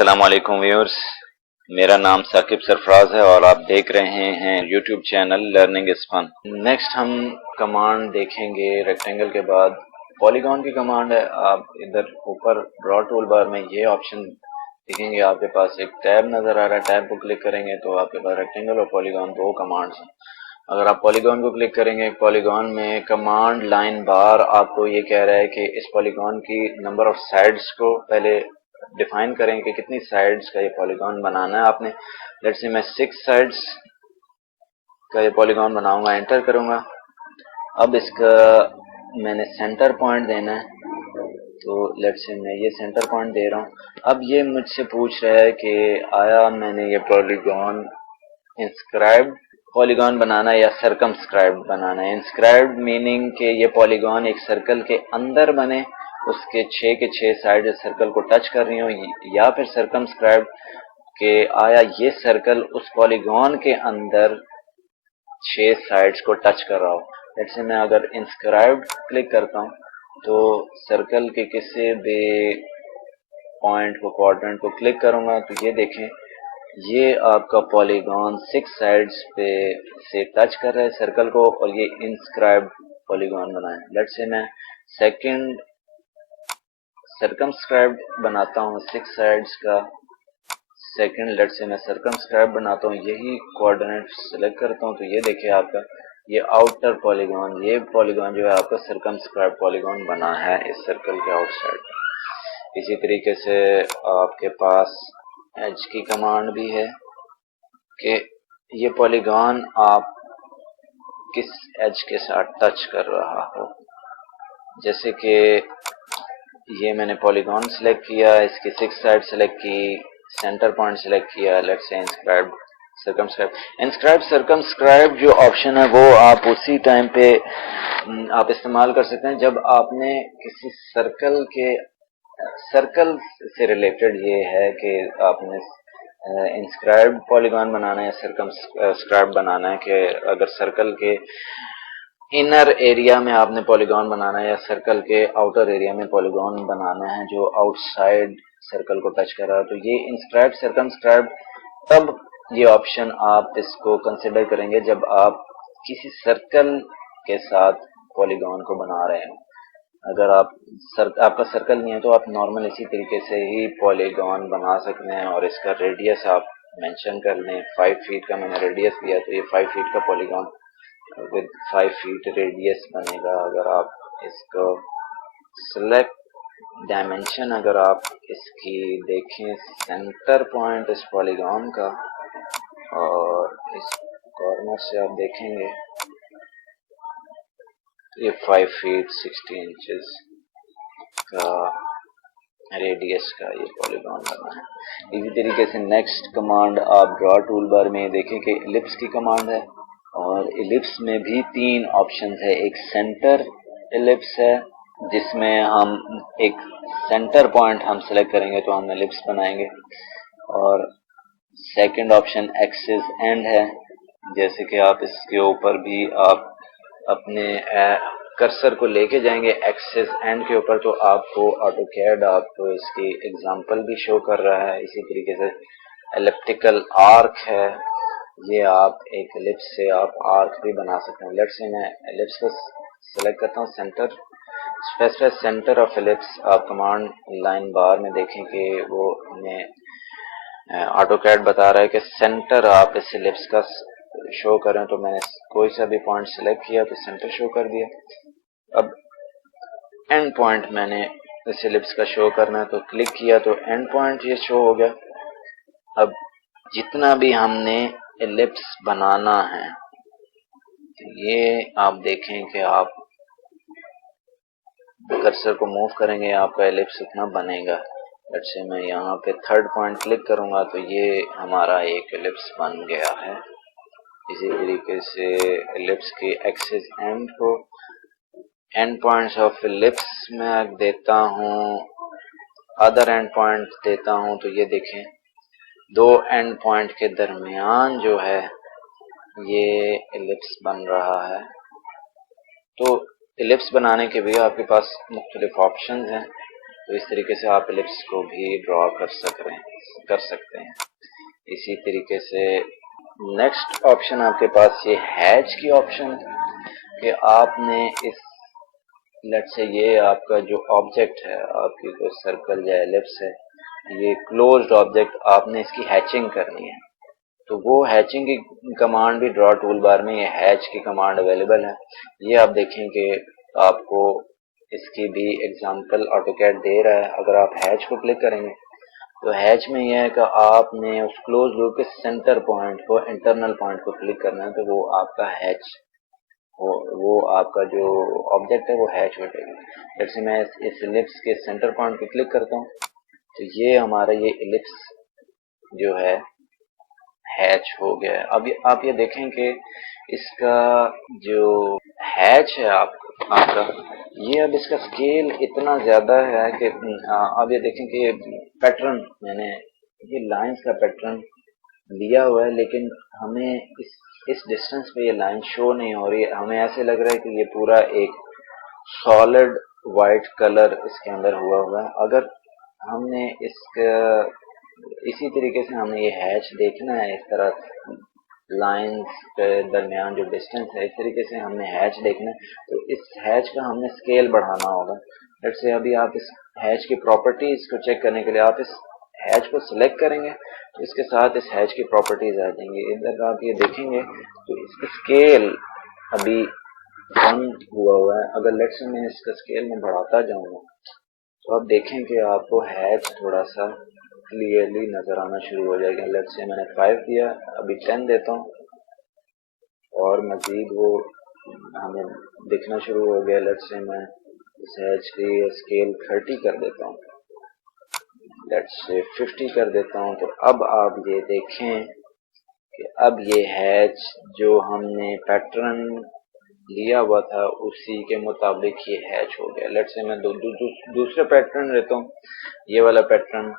السلام علیکم ویورز، میرا نام ثاقب سرفراز ہے اور آپ دیکھ رہے ہیں YouTube channel learning is fun. Next ہم کمانڈ دیکھیں گے ریکٹینگل کے بعد پالیگون کی کمانڈ ہے۔ آپ ادھر اوپر ڈرا ٹول بار میں یہ آپشن دیکھیں گے، آپ کے پاس ایک ٹیب نظر آ رہا ہے، ٹیب کو کلک کریں گے تو آپ کے پاس ریکٹینگل اور پالیگون دو کمانڈز ہیں۔ اگر آپ پالیگون کو کلک کریں گے، پالیگون میں کمانڈ لائن بار آپ کو یہ کہہ رہا ہے کہ اس پالیگون کی نمبر آف سائڈز کو پہلے ڈیفائن کریں کہ کتنی سائڈز کا یہ پالیگون بنانا ہے آپ نے۔ لیٹس سے میں 6 سائڈز کا یہ پالیگون بناؤں گا، انٹر کروں گا۔ اب اس کا میں نے سینٹر پوائنٹ دینا ہے، تو لیٹس سے میں یہ سینٹر پوائنٹ دے رہا ہوں۔ اب یہ مجھ سے پوچھ رہا ہے کہ آیا میں نے یہ پالیگون انسکرائبڈ پالیگون بنانا ہے یا سرکمسکرائبڈ بنانا ہے۔ انسکرائبڈ میننگ کہ یہ پالیگون ایک سرکل کے اندر بنے، اس کے 6 کے 6 سائڈ سرکل کو ٹچ کر رہی ہوں، یا پھر سرکمسکرائبڈ کہ آیا یہ سرکل اس پالیگون کے اندر 6 سائڈز کو ٹچ کر رہا ہو۔ جیسے میں اگر انسکرائبڈ کلک کرتا ہوں تو سرکل کے کسی بھی پوائنٹ کو کوارڈرنٹ کو کلک کروں گا تو یہ دیکھیں، یہ آپ کا پالیگون 6 سائڈز پہ سے ٹچ کر رہا ہے سرکل کو، اور یہ انسکرائبڈ پالیگون بنا ہے۔ لیٹس سے میں سیکنڈ سرکمسکرائبڈ بناتا ہوں 6 سائڈز کا سیکنڈ، لیٹ سے میں سرکمسکرائب بناتا ہوں، یہی کوارڈینیٹ سلیکٹ کرتا ہوں تو یہ دیکھیں آپ کا یہ آؤٹر پالیگون، یہ پالیگون جو ہے آپ کا سرکمسکرائب پالیگون بنا ہے اس سرکل کے آؤٹ سائڈ۔ اسی طریقے سے آپ کے پاس ایج کی کمانڈ بھی ہے کہ یہ پالیگون آپ کس ایج کے ساتھ ٹچ کر رہا ہو۔ جیسے کہ یہ میں نے پالیگون سلیکٹ کیا، اس کی 6 سائڈ سلیکٹ کی، سینٹر پوائنٹ سلیکٹ کیا، لیٹس سے انسکرائب سرکمسکرائب۔ انسکرائب سرکمسکرائب جو آپشن ہے وہ آپ اسی ٹائم پہ آپ استعمال کر سکتے ہیں جب آپ نے کسی سرکل سے ریلیٹڈ یہ ہے کہ آپ نے انسکرائب پالیگون بنانا ہے، سرکمسکرائب بنانا ہے، کہ اگر سرکل کے انر ایریا میں آپ نے پالیگون بنانا ہے یا سرکل کے آؤٹر ایریا میں پالیگون بنانا ہے جو آؤٹ سائڈ سرکل کو ٹچ کر رہا ہے، تو یہ انسکرائب سرکمسکرائب تب یہ آپشن آپ اس کو کنسیڈر کریں گے جب آپ کسی سرکل کے ساتھ پالیگون کو بنا رہے ہیں۔ اگر آپ کا سرکل نہیں ہے تو آپ نارمل اسی طریقے سے ہی پالیگون بنا سکتے ہیں، اور اس کا ریڈیس آپ مینشن کر لیں۔ 5 فیٹ کا میں نے ریڈیس دیا تو یہ 5 فیٹ کا پالیگون with 5 فیٹ ریڈیس بنے گا۔ اگر آپ اس کو سلیکٹ ڈائمنشن اگر آپ اس کی دیکھیں سینٹر پوائنٹ اس پالیگون کا، اور اس کارنر سے آپ دیکھیں گے یہ 5 فیٹ 60 انچز کا ریڈیس کا یہ پالیگون بنا ہے۔ اسی طریقے سے نیکسٹ کمانڈ آپ ڈرا ٹول بار میں دیکھیں کہ ایلپس کی کمانڈ ہے، اور ایلپس میں بھی 3 آپشنز ہے۔ ایک سینٹر ایلپس ہے جس میں ہم ایک سینٹر پوائنٹ ہم سلیکٹ کریں گے تو ہم ایلپس بنائیں گے، اور سیکنڈ آپشن ایکسس اینڈ ہے، جیسے کہ آپ اس کے اوپر بھی آپ اپنے کرسر کو لے کے جائیں گے ایکسس اینڈ کے اوپر تو آپ کو آٹو کیڈ آپ کو اس کی ایگزامپل بھی شو کر رہا ہے۔ اسی طریقے سے ایلپٹیکل آرک ہے، یہ آپ ایک ایلپس سے آپ آرک بھی بنا سکتے ہیں۔ لیٹس سے میں ایلپس کو سلیکٹ کرتا ہوں، centre specify centre of ellipse آپ کمانڈ لائن بار میں دیکھیں کہ وہ ہمیں آٹو کیڈ بتا رہا ہے کہ سینٹر آپ اس ایلپس کا شو کریں، تو میں نے کوئی سا بھی پوائنٹ سلیکٹ کیا تو سینٹر شو کر دیا۔ اب اینڈ پوائنٹ میں نے اس ایلپس کا شو کرنا ہے تو کلک کیا تو اینڈ پوائنٹ یہ شو ہو گیا۔ اب جتنا بھی ہم نے ایلپس بنانا ہے یہ آپ دیکھیں کہ آپ کرسر کو موو کریں گے آپ کا ایلپس اتنا بنے گا۔ جیسے میں یہاں پہ 3rd پوائنٹ کلک کروں گا تو یہ ہمارا ایک ایلپس بن گیا ہے۔ اسی طریقے سے ایلپس کی ایکسس اینڈ کو اینڈ پوائنٹس آف ایلپس میں دیتا ہوں، ادر اینڈ پوائنٹ دیتا ہوں، تو یہ دیکھیں 2 اینڈ پوائنٹ کے درمیان جو ہے یہ ایلپس بن رہا ہے۔ تو ایلپس بنانے کے بھی آپ کے پاس مختلف آپشنز ہیں، تو اس طریقے سے آپ ایلپس کو بھی ڈرا کر سک رہے ہیں۔ کر سکتے ہیں. اسی طریقے سے نیکسٹ آپشن آپ کے پاس یہ ہیچ کی آپشن کہ آپ نے اس لیٹ سے یہ آپ کا جو آبجیکٹ ہے، آپ کی کوئی سرکل یا ایلپس ہے، یہ کلوزڈ آبجیکٹ، آپ نے اس کی ہیچنگ کرنی ہے. تو وہ ہیچنگ کی کمانڈ بھی ڈرا ٹول بار میں یہ ہیچ کی کمانڈ اویلیبل ہے. یہ آپ دیکھیں کہ آپ کو اس کی بھی ایگزامپل آٹو کیڈ دے رہا ہے. اگر آپ ہیچ کو کلک کریں گے تو ہیچ میں یہ ہے کہ آپ نے اس کلوز لوپ کے سینٹر پوائنٹ کو، انٹرنل پوائنٹ کو کلک کرنا ہے، تو وہ آپ کا ہیچ، وہ آپ کا جو آبجیکٹ ہے وہ ہیچ ہو جائے گا. جیسے میں اس ایلپس کے سینٹر پوائنٹ پہ کلک کرتا ہوں تو یہ ہمارا یہ ایلپس جو ہے ہیچ ہو گیا ہے. اب آپ یہ دیکھیں کہ اس کا جو ہیچ ہے آپ کا، یہ اب اس کا اسکیل اتنا زیادہ ہے کہ اب یہ دیکھیں کہ پیٹرن میں نے یہ لائنز کا پیٹرن لیا ہوا ہے، لیکن ہمیں اس ڈسٹینس پہ یہ لائن شو نہیں ہو رہی ہے. ہمیں ایسے لگ رہا ہے کہ یہ پورا ایک سالڈ وائٹ کلر اس کے اندر ہوا ہے. اگر ہم نے اسی طریقے سے ہمیں یہ ہیچ دیکھنا ہے، اس طرح لائنز کے درمیان جو ڈسٹینس ہے، اس طریقے سے ہم نے ہیچ دیکھنا ہے. تو اس ہیچ کا ہم نے اسکیل بڑھانا ہوگا. جیسے ابھی آپ اس ہیچ کی پراپرٹیز کو چیک کرنے کے لیے آپ اس ہیچ کو سلیکٹ کریں گے تو اس کے ساتھ اس ہیچ کی پراپرٹیز آ جائیں گی. ادھر آپ یہ دیکھیں گے تو اس کی اسکیل ابھی 1 ہوا ہے. اگر لیٹ سے میں اس کا اسکیل میں بڑھاتا جاؤں گا تو آپ دیکھیں کہ آپ کو ہیچ تھوڑا سا کلیئرلی نظر آنا شروع ہو جائے گا. لیٹ سے میں نے 5 دیا، ابھی 10 دیتا ہوں اور مزید وہ ہمیں دکھنا شروع ہو گیا. لیٹ سے میں اس ہیچ کی اسکیل 30 کر دیتا ہوں، لیٹ سے 50 کر دیتا ہوں. تو اب آپ یہ دیکھیں کہ اب یہ ہیچ جو ہم نے پیٹرن لیا ہوا تھا اسی کے مطابق یہ ہیچ ہو گیا. لیٹ سے میں دوسرے پیٹرن لیتا ہوں. یہ والا پیٹرن،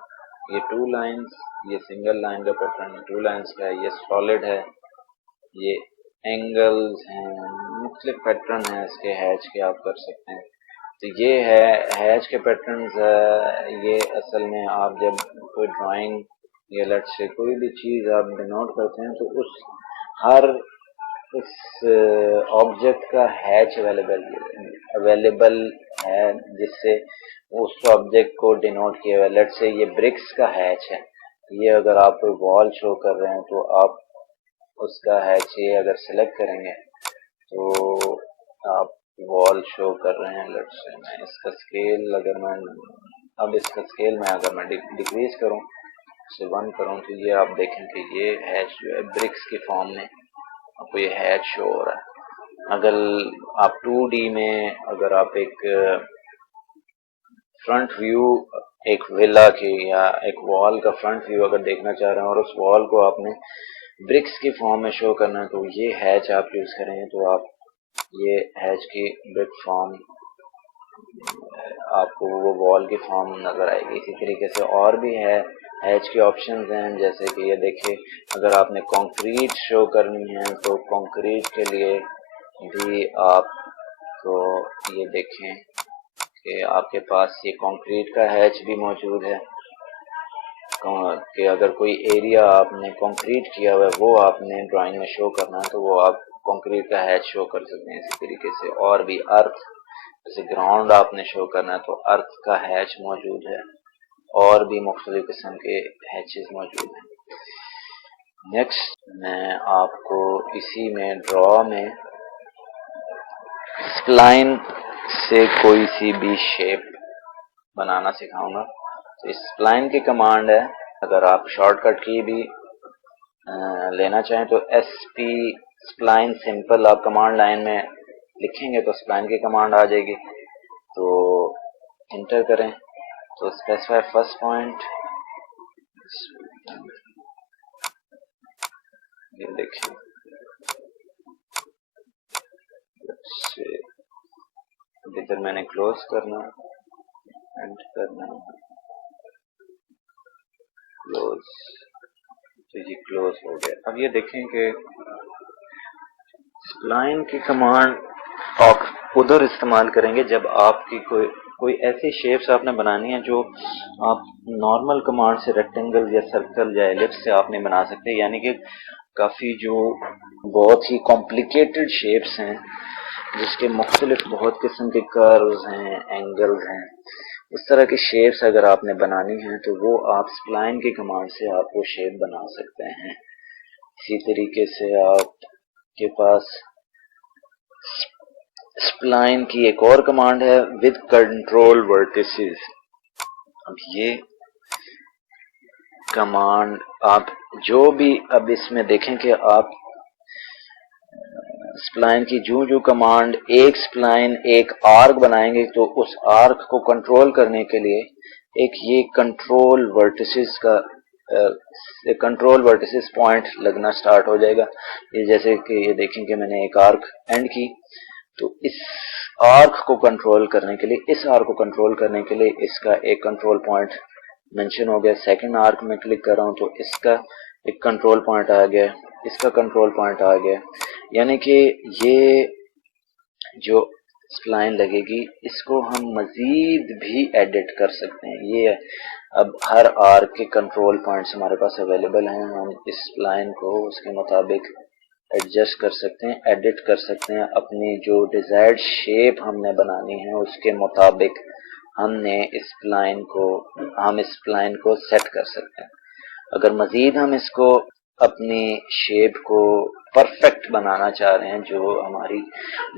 یہ 2 لائنز، یہ سنگل لائن کا پیٹرن 2 لائنز کا ہے، یہ سالڈ ہے، یہ اینگلز ہیں، مختلف پیٹرن ہیں اس کے ہیچ کے آپ کر سکتے ہیں. تو یہ ہے ہیچ کے پیٹرنز. یہ اصل میں آپ جب کوئی ڈرائنگ یا لیٹ سے کوئی بھی چیز آپ ڈینوٹ کرتے ہیں تو ہر اس آبجیکٹ کا ہیچ اویلیبل ہے جس سے اس آبجیکٹ کو ڈینوٹ کیا ہوا ہے. لیٹ سے یہ برکس کا ہیچ ہے. یہ اگر آپ کوئی وال شو کر رہے ہیں تو آپ اس کا ہیچ یہ اگر سلیکٹ کریں گے تو آپ وال شو کر رہے ہیں. لیٹ سے میں اس کا اسکیل اگر میں ڈیکریز کروں سے 1 کروں تو یہ آپ دیکھیں کہ یہ ہیچ جو ہے برکس کی فارم میں آپ کو یہ ہیچ شو ہو رہا ہے. اگر آپ 2D میں اگر آپ ایک فرنٹ ویو ایک ویلا کی یا ایک وال کا فرنٹ ویو اگر دیکھنا چاہ رہے ہیں اور اس وال کو آپ نے برکس کی فارم میں شو کرنا ہے تو یہ ہیچ آپ یوز کریں گے تو آپ یہ ہیچ کی برک فارم آپ کو وہ وال کی فارم نظر آئے گی. اسی طریقے سے اور بھی ہے ہیچ کی آپشنز ہیں، جیسے کہ یہ دیکھیں اگر آپ نے کنکریٹ شو کرنی ہے تو کنکریٹ کے لیے بھی آپ کو یہ دیکھیں کہ آپ کے پاس یہ کنکریٹ کا ہیچ بھی موجود ہے کہ اگر کوئی ایریا آپ نے کنکریٹ کیا ہوا ہے وہ آپ نے ڈرائنگ میں شو کرنا ہے تو وہ آپ کنکریٹ کا ہیچ شو کر سکتے ہیں. اسی طریقے سے اور بھی ارتھ، جیسے گراؤنڈ آپ نے شو کرنا ہے تو ارتھ کا ہیچ موجود ہے، اور بھی مختلف قسم کے ہیچز موجود ہیں. نیکسٹ میں آپ کو اسی میں ڈرا میں سپلائن سے کوئی سی بھی شیپ بنانا سکھاؤں گا. تو اس سپلائن کی کمانڈ ہے، اگر آپ شارٹ کٹ کی بھی لینا چاہیں تو SP سپلائن سمپل آپ کمانڈ لائن میں لکھیں گے تو سپلائن کی کمانڈ آ جائے گی. تو انٹر کریں تو اسپیسیفائی فرسٹ پوائنٹ، یہ دیکھیں ادھر میں نے کلوز کرنا، اینڈ کرنا، کلوز، تو یہ کلوز ہو گیا. اب یہ دیکھیں کہ سپلائن کی کمانڈ آپ ادھر استعمال کریں گے جب آپ کی کوئی کوئی ایسی شیپس آپ نے بنانی ہے جو آپ نارمل کمانڈ سے ریکٹینگل یا سرکل یا ایلپس سے آپ نہیں بنا سکتے، یعنی کہ کافی جو بہت ہی کمپلیکیٹڈ شیپس ہیں جس کے مختلف بہت قسم کے کروز ہیں، اینگلز ہیں، اس طرح کی شیپس اگر آپ نے بنانی ہیں تو وہ آپ سپلائن کی کمانڈ سے آپ وہ شیپ بنا سکتے ہیں۔ اسی طریقے سے آپ کے پاس سپلائن کی ایک اور کمانڈ ہے ود کنٹرول ورٹیسز۔ اب یہ کمانڈ آپ جو بھی اب اس میں دیکھیں کہ آپ سپلائن کی جو کمانڈ ایک سپلائن ایک آرک بنائیں گے تو اس آرک کو کنٹرول کرنے کے لیے ایک یہ کنٹرول ورٹیسز پوائنٹ لگنا سٹارٹ ہو جائے گا۔ یہ جیسے کہ یہ دیکھیں کہ میں نے ایک آرک اینڈ کی تو اس آرک کو کنٹرول کرنے کے لیے اس کا ایک کنٹرول پوائنٹ مینشن ہو گیا۔ سیکنڈ آرک میں کلک کر رہا ہوں تو اس کا ایک کنٹرول پوائنٹ آ گیا، اس کا کنٹرول پوائنٹ آ گیا، یعنی کہ یہ جو سپلائن لگے گی اس کو ہم مزید بھی ایڈٹ کر سکتے ہیں۔ یہ اب ہر آرک کے کنٹرول پوائنٹس ہمارے پاس اویلیبل ہیں، ہم اس سپلائن کو اس کے مطابق ایڈجسٹ کر سکتے ہیں، ایڈٹ کر سکتے ہیں، اپنی جو ڈیزائرڈ شیپ ہم نے بنانی ہے اس کے مطابق ہم اس سپلائن کو سیٹ کر سکتے ہیں۔ اگر مزید ہم اس کو اپنی شیپ کو پرفیکٹ بنانا چاہ رہے ہیں، جو ہماری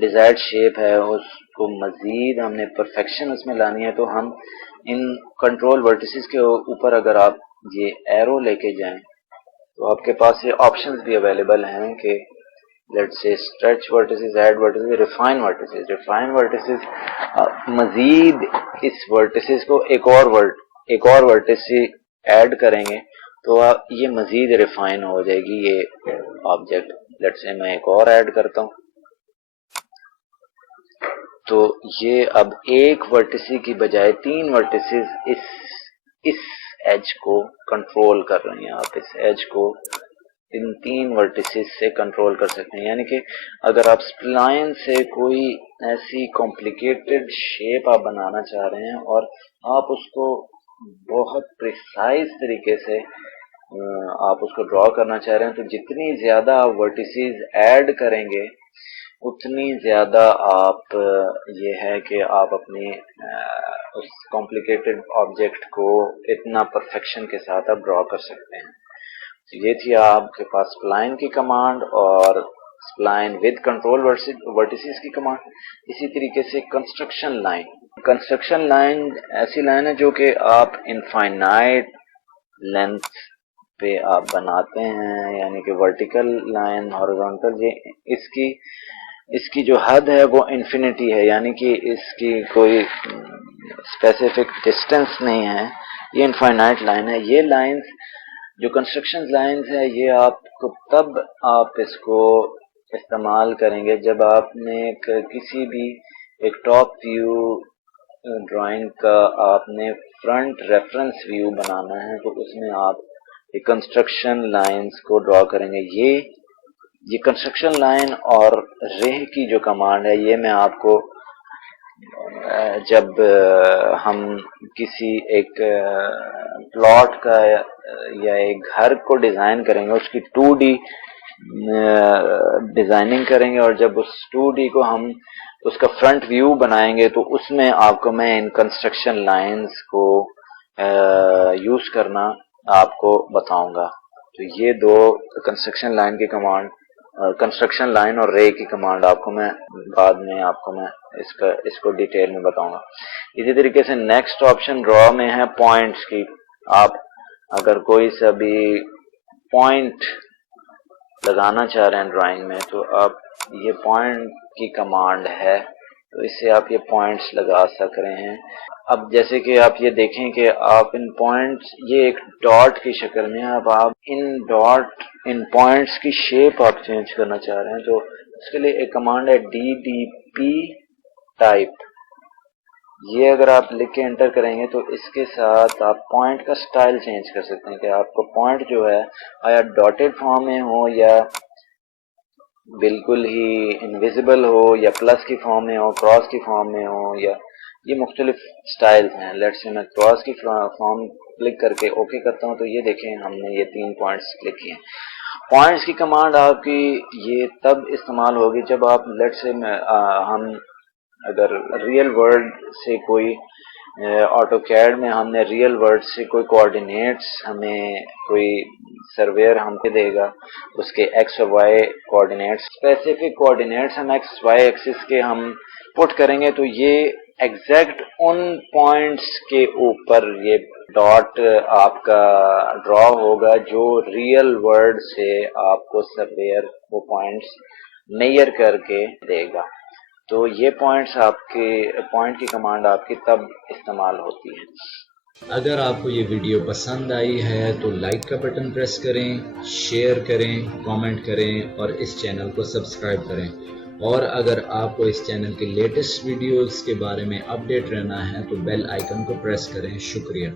ڈیزائرڈ شیپ ہے اس کو مزید ہم نے پرفیکشن اس میں لانی ہے، تو ہم ان کنٹرول ورٹیسز کے اوپر اگر آپ یہ ایرو لے کے جائیں تو آپ کے پاس یہ آپشنز بھی اویلیبل ہیں کہ let's say stretch vertices, add vertices, refine vertices, مزید اس ورٹیسز کو ایک اور ورٹیس ایڈ کریں گے تو یہ مزید ریفائن ہو جائے گی یہ آبجیکٹ۔ لیٹس سے میں ایک اور ایڈ کرتا ہوں تو یہ اب ایک ورٹیسی کی بجائے 3 ورٹیسز اس ایج کو کنٹرول کر رہے ہیں۔ آپ اس ایج کو ان 3 ورٹیسز سے کنٹرول کر سکتے ہیں، یعنی کہ اگر آپ سپلائن سے کوئی ایسی کمپلیکیٹڈ شیپ آپ بنانا چاہ رہے ہیں اور آپ اس کو بہت پریسائز طریقے سے آپ اس کو ڈرا کرنا چاہ رہے ہیں تو جتنی زیادہ آپ ورٹیسز ایڈ کریں گے اتنی زیادہ آپ یہ ہے کہ آپ اپنی اس کمپلیکیٹڈ آبجیکٹ کو اتنا پرفیکشن کے ساتھ آپ ڈرا کر سکتے ہیں۔ یہ تھی آپ کے پاس سپلائن کی کمانڈ اور سپلائن ود کنٹرول ورٹیسز کی کمانڈ۔ اسی طریقے سے کنسٹرکشن لائن ایسی لائن ہے جو کہ آپ انفائنائٹ لینتھ پہ آپ بناتے ہیں، یعنی کہ ورٹیکل لائن، ہاریزونٹل، یہ اس کی جو حد ہے وہ انفینٹی ہے، یعنی کہ اس کی کوئی اسپیسیفک ڈسٹینس نہیں ہے، یہ انفائنائٹ لائن ہے۔ یہ لائنز جو کنسٹرکشن لائنز ہے یہ آپ کو تب آپ اس کو استعمال کریں گے جب آپ نے کسی بھی ایک ٹاپ ویو ڈرائنگ کا آپ نے فرنٹ ریفرنس ویو بنانا ہے تو اس میں آپ یہ کنسٹرکشن لائنز کو ڈرا کریں گے۔ یہ کنسٹرکشن لائن اور ریہ کی جو کمانڈ ہے یہ میں آپ کو جب ہم کسی ایک پلاٹ کا یا ایک گھر کو ڈیزائن کریں گے اس کی 2D ڈیزائننگ کریں گے اور جب اس 2D کو ہم اس کا فرنٹ ویو بنائیں گے تو اس میں آپ کو میں ان کنسٹرکشن لائنز کو یوز کرنا آپ کو بتاؤں گا۔ تو یہ دو کنسٹرکشن لائن کی کمانڈ، کنسٹرکشن لائن اور رے کی کمانڈ آپ کو میں بعد میں اس کو ڈیٹیل میں بتاؤں گا۔ اسی طریقے سے نیکسٹ آپشن ڈرا میں ہے پوائنٹس کی۔ آپ اگر کوئی سا بھی پوائنٹ لگانا چاہ رہے ہیں ڈرائنگ میں تو آپ یہ پوائنٹ کی کمانڈ ہے تو اس سے آپ یہ پوائنٹس لگا سک رہے ہیں۔ اب جیسے کہ آپ یہ دیکھیں کہ آپ ان پوائنٹس یہ ایک ڈاٹ کی شکل میں، اب آپ ان پوائنٹس کی شیپ آپ چینج کرنا چاہ رہے ہیں تو اس کے لیے ایک کمانڈ ہے DDP ٹائپ۔ یہ اگر آپ لکھ کے انٹر کریں گے تو اس کے ساتھ آپ پوائنٹ کا سٹائل چینج کر سکتے ہیں کہ آپ کو پوائنٹ جو ہے آیا ڈاٹڈ فارم میں ہو یا بالکل ہی انویزیبل ہو یا پلس کی فارم میں ہو، کراس کی فارم میں ہو یا یہ مختلف سٹائلز ہیں. لیٹس سے میں کراس کی فارم کلک کر کے اوکے کرتا ہوں تو یہ دیکھیں ہم نے یہ 3 پوائنٹس کلک کیے. پوائنٹس کی کمانڈ آپ کی یہ تب استعمال ہوگی جب آپ لیٹ سے ہم اگر ریئل ورلڈ سے کوئی آٹو کیڈ میں ہم نے ریئل ورلڈ سے کوئی کوآرڈینیٹس ہمیں کوئی سرویئر ہم کو دے گا اس کے ایکس اور وائی کوآرڈینیٹس اسپیسیفک کوآرڈینیٹس ہم ایکس وائی ایکسس کے ہم پٹ کریں گے تو یہ ایگزیکٹ ان پوائنٹس کے اوپر یہ ڈاٹ آپ کا ڈرا ہوگا جو ریئل ورلڈ سے آپ کو سرویئر وہ پوائنٹس نیئر کر کے دے گا. تو یہ پوائنٹس آپ کے پوائنٹ کی کمانڈ آپ کی تب استعمال ہوتی ہے. اگر آپ کو یہ ویڈیو پسند آئی ہے تو لائک کا بٹن پریس کریں، شیئر کریں، کامنٹ کریں اور اس چینل کو سبسکرائب کریں. اور اگر آپ کو اس چینل کے لیٹسٹ ویڈیوز کے بارے میں اپڈیٹ رہنا ہے تو بیل آئیکن کو پریس کریں. شکریہ.